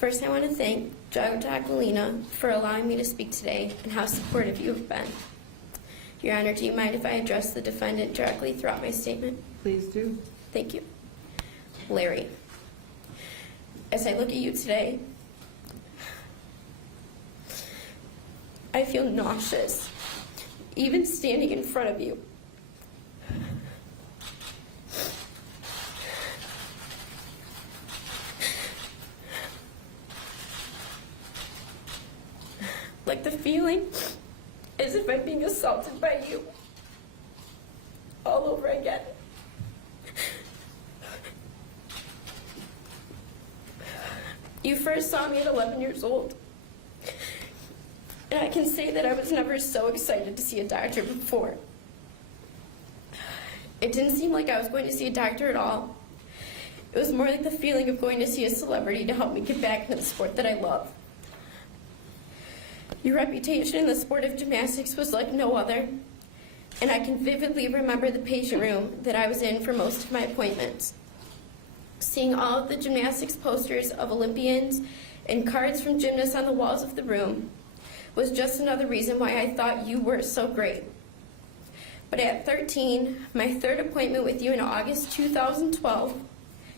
First, I want to thank Judge Aquilina for allowing me to speak today and how supportive you have been. Your Honor, do you mind if I address the defendant directly throughout my statement? Please do. Thank you. Larry, as I look at you today, I feel nauseous, even standing in front of you. Like the feeling as if I'm being assaulted by you all over again. You first saw me at 11 years old, and I can say that I was never so excited to see a doctor before. It didn't seem like I was going to see a doctor at all. It was more like the feeling of going to see a celebrity to help me get back into the sport that I love. Your reputation in the sport of gymnastics was like no other, and I can vividly remember the patient room that I was in for most of my appointments. Seeing all of the gymnastics posters of Olympians and cards from gymnasts on the walls of the room was just another reason why I thought you were so great. But at 13, my third appointment with you in August 2012,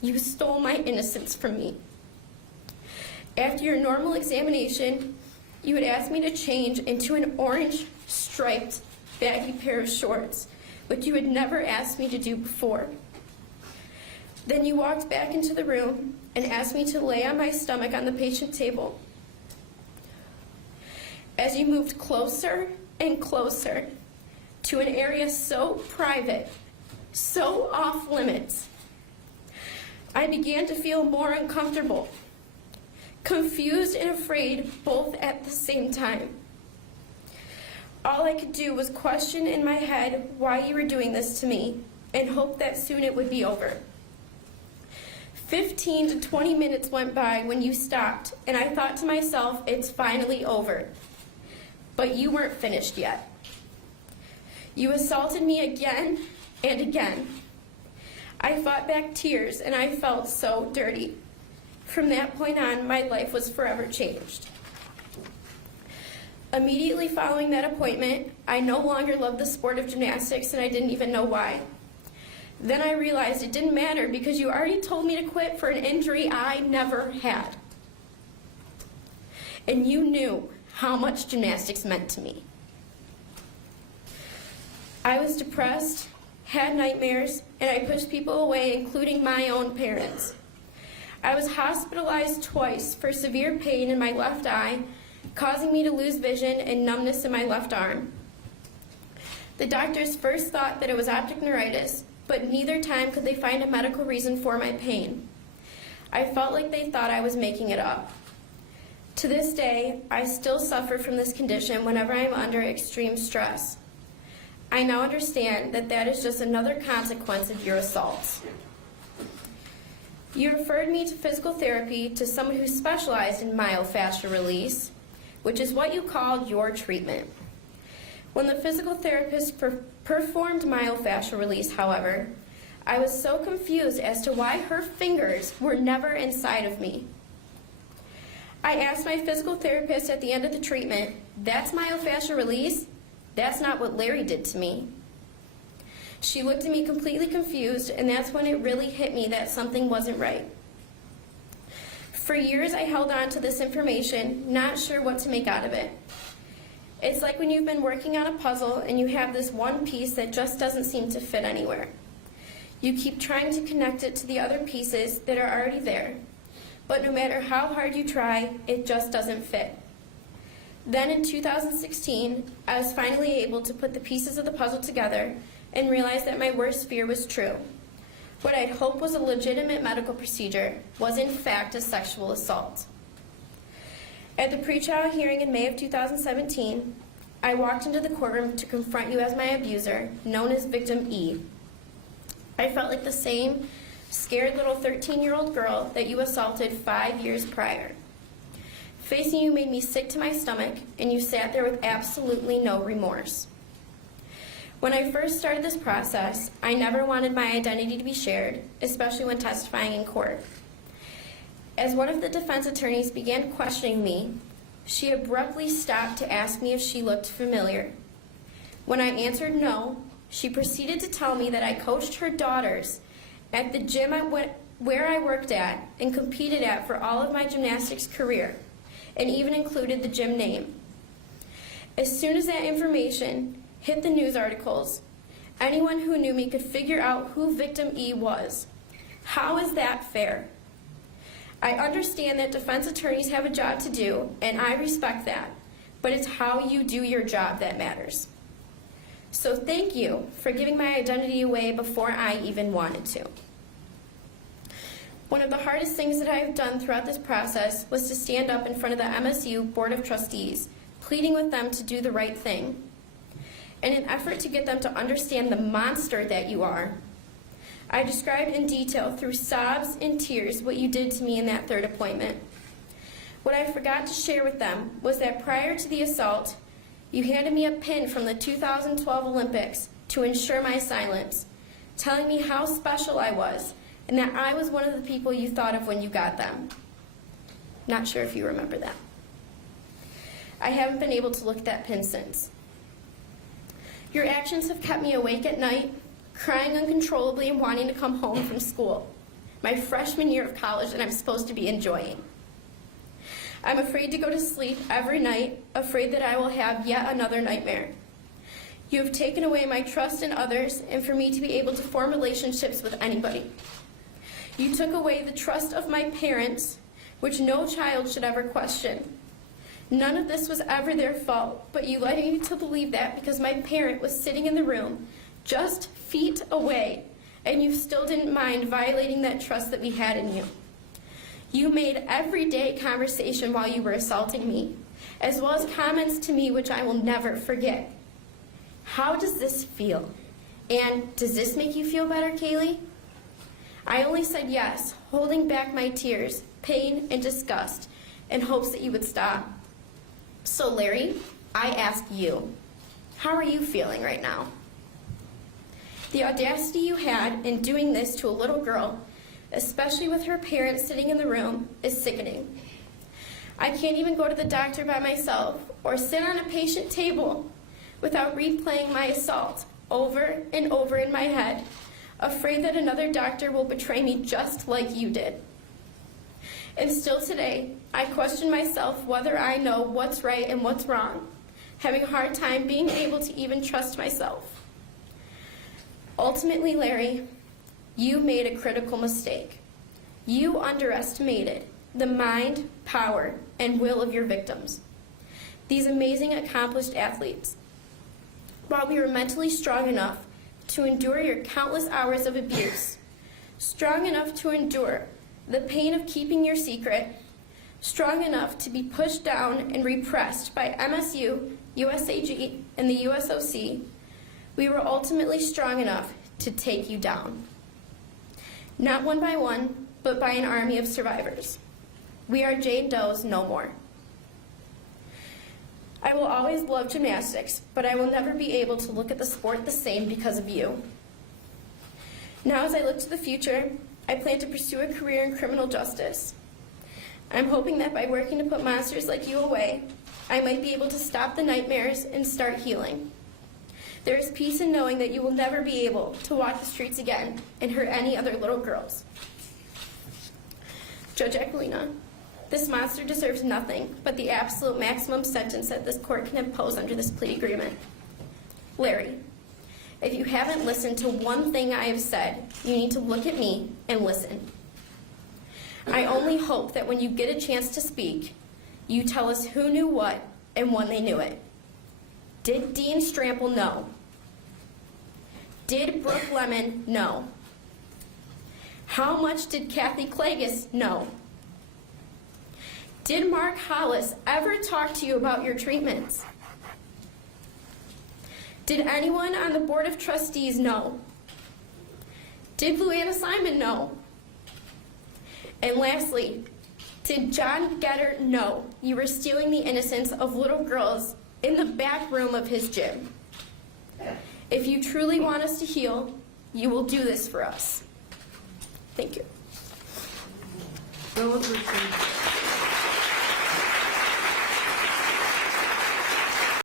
you stole my innocence from me. After your normal examination, you had asked me to change into an orange striped baggy pair of shorts, which you had never asked me to do before. Then you walked back into the room and asked me to lay on my stomach on the patient table. As you moved closer and closer to an area so private, so off limits, I began to feel more uncomfortable, confused and afraid both at the same time. All I could do was question in my head why you were doing this to me and hope that soon it would be over. 15 to 20 minutes went by when you stopped, and I thought to myself, it's finally over. But you weren't finished yet. You assaulted me again and again. I fought back tears, and I felt so dirty. From that point on, my life was forever changed. Immediately following that appointment, I no longer loved the sport of gymnastics, and I didn't even know why. Then I realized it didn't matter because you already told me to quit for an injury I never had. And you knew how much gymnastics meant to me. I was depressed, had nightmares, and I pushed people away, including my own parents. I was hospitalized twice for severe pain in my left eye, causing me to lose vision and numbness in my left arm. The doctors first thought that it was optic neuritis, but neither time could they find a medical reason for my pain. I felt like they thought I was making it up. To this day, I still suffer from this condition whenever I am under extreme stress. I now understand that that is just another consequence of your assaults. You referred me to physical therapy to someone who specialized in myofascial release, which is what you called your treatment. When the physical therapist performed myofascial release, however, I was so confused as to why her fingers were never inside of me. I asked my physical therapist at the end of the treatment, "That's myofascial release? That's not what Larry did to me." She looked at me completely confused, and that's when it really hit me that something wasn't right. For years, I held on to this information, not sure what to make out of it. It's like when you've been working on a puzzle and you have this one piece that just doesn't seem to fit anywhere. You keep trying to connect it to the other pieces that are already there, but no matter how hard you try, it just doesn't fit. Then in 2016, I was finally able to put the pieces of the puzzle together and realized that my worst fear was true. What I'd hoped was a legitimate medical procedure was in fact a sexual assault. At the pretrial hearing in May of 2017, I walked into the courtroom to confront you as my abuser, known as Victim E. I felt like the same scared little 13-year-old girl that you assaulted 5 years prior. Facing you made me sick to my stomach, and you sat there with absolutely no remorse. When I first started this process, I never wanted my identity to be shared, especially when testifying in court. As one of the defense attorneys began questioning me, she abruptly stopped to ask me if she looked familiar. When I answered no, she proceeded to tell me that I coached her daughters at the gym where I worked at and competed at for all of my gymnastics career, and even included the gym name. As soon as that information hit the news articles, anyone who knew me could figure out who victim E was. How is that fair? I understand that defense attorneys have a job to do, and I respect that, but it's how you do your job that matters. So thank you for giving my identity away before I even wanted to. One of the hardest things that I have done throughout this process was to stand up in front of the MSU Board of Trustees, pleading with them to do the right thing. In an effort to get them to understand the monster that you are, I described in detail through sobs and tears what you did to me in that third appointment. What I forgot to share with them was that prior to the assault, you handed me a pin from the 2012 Olympics to ensure my silence, telling me how special I was and that I was one of the people you thought of when you got them. Not sure if you remember that. I haven't been able to look at that pin since. Your actions have kept me awake at night, crying uncontrollably and wanting to come home from school, my freshman year of college that I'm supposed to be enjoying. I'm afraid to go to sleep every night, afraid that I will have yet another nightmare. You have taken away my trust in others and for me to be able to form relationships with anybody. You took away the trust of my parents, which no child should ever question. None of this was ever their fault, but you led me to believe that because my parent was sitting in the room just feet away, and you still didn't mind violating that trust that we had in you. You made everyday conversation while you were assaulting me, as well as comments to me which I will never forget. How does this feel? And does this make you feel better, Kaylee? I only said yes, holding back my tears, pain, and disgust, in hopes that you would stop. So Larry, I ask you, how are you feeling right now? The audacity you had in doing this to a little girl, especially with her parents sitting in the room, is sickening. I can't even go to the doctor by myself or sit on a patient table without replaying my assault over and over in my head, afraid that another doctor will betray me just like you did. And still today, I question myself whether I know what's right and what's wrong, having a hard time being able to even trust myself. Ultimately, Larry, you made a critical mistake. You underestimated the mind, power, and will of your victims, these amazing, accomplished athletes. While we were mentally strong enough to endure your countless hours of abuse, strong enough to endure the pain of keeping your secret, strong enough to be pushed down and repressed by MSU, USAG, and the USOC, we were ultimately strong enough to take you down. Not one by one, but by an army of survivors. We are Jane Does no more. I will always love gymnastics, but I will never be able to look at the sport the same because of you. Now as I look to the future, I plan to pursue a career in criminal justice. I'm hoping that by working to put monsters like you away, I might be able to stop the nightmares and start healing. There is peace in knowing that you will never be able to walk the streets again and hurt any other little girls. Judge Aquilina, this monster deserves nothing but the absolute maximum sentence that this court can impose under this plea agreement. Larry, if you haven't listened to one thing I have said, you need to look at me and listen. I only hope that when you get a chance to speak, you tell us who knew what and when they knew it. Did Dean Strample know? Did Brooke Lemon know? How much did Kathy Klages know? Did Mark Hollis ever talk to you about your treatments? Did anyone on the Board of Trustees know? Did Luanna Simon know? And lastly, did John Getter know you were stealing the innocence of little girls in the back room of his gym? If you truly want us to heal, you will do this for us. Thank you. Bills received.